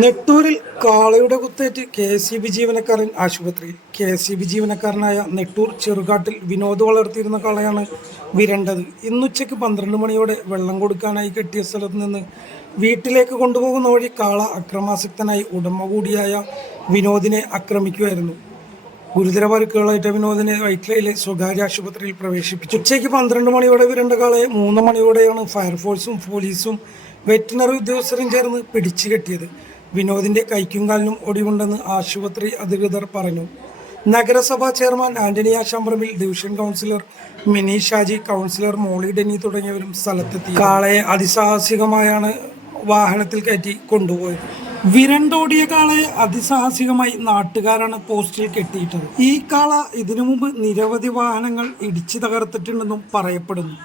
നെട്ടൂരിൽ കാളയുടെ കുത്തേറ്റ് KSEB ജീവനക്കാരൻ ആശുപത്രിയിൽ. KSEB ജീവനക്കാരനായ നെട്ടൂർ ചെറുകാട്ടിൽ വിനോദ് വളർത്തിയിരുന്ന കാളയാണ് വിരണ്ടത്. ഇന്നുച്ചയ്ക്ക് 12 മണിയോടെ വെള്ളം കൊടുക്കാനായി കെട്ടിയ സ്ഥലത്ത് നിന്ന് വീട്ടിലേക്ക് കൊണ്ടുപോകുന്ന വഴി കാള അക്രമാസക്തനായി ഉടമ കൂടിയായ വിനോദിനെ ആക്രമിക്കുകയായിരുന്നു. ഗുരുതര പരിക്കുകളേറ്റ വിനോദിനെ വൈറ്റിലയിലെ സ്വകാര്യ ആശുപത്രിയിൽ പ്രവേശിപ്പിച്ചു. ഉച്ചയ്ക്ക് 12 മണിയോടെ വിരണ്ട കാളയെ 3 മണിയോടെയാണ് ഫയർഫോഴ്സും പോലീസും വെറ്റിനറി ഉദ്യോഗസ്ഥരും ചേർന്ന് പിടിച്ചു കെട്ടിയത്. വിനോദിന്റെ കൈക്കും കാലിനും ഒടിവുണ്ടെന്ന് ആശുപത്രി അധികൃതർ പറഞ്ഞു. നഗരസഭാ chairman Antony Ashamparambil, division councillor Mini Shaji, councillor Molly Denny തുടങ്ങിയവരും സ്ഥലത്തെത്തി. കാളയെ അതിസാഹസികമായാണ് വാഹനത്തിൽ കയറ്റി കൊണ്ടുപോയത്. വിരണ്ടോടിയ കാളയെ അതിസാഹസികമായി നാട്ടുകാരാണ് പോസ്റ്റിൽ കെട്ടിയിട്ടത്. ഈ കാള ഇതിനു മുമ്പ് നിരവധി വാഹനങ്ങൾ ഇടിച്ചു തകർത്തിട്ടുണ്ടെന്നും പറയപ്പെടുന്നു.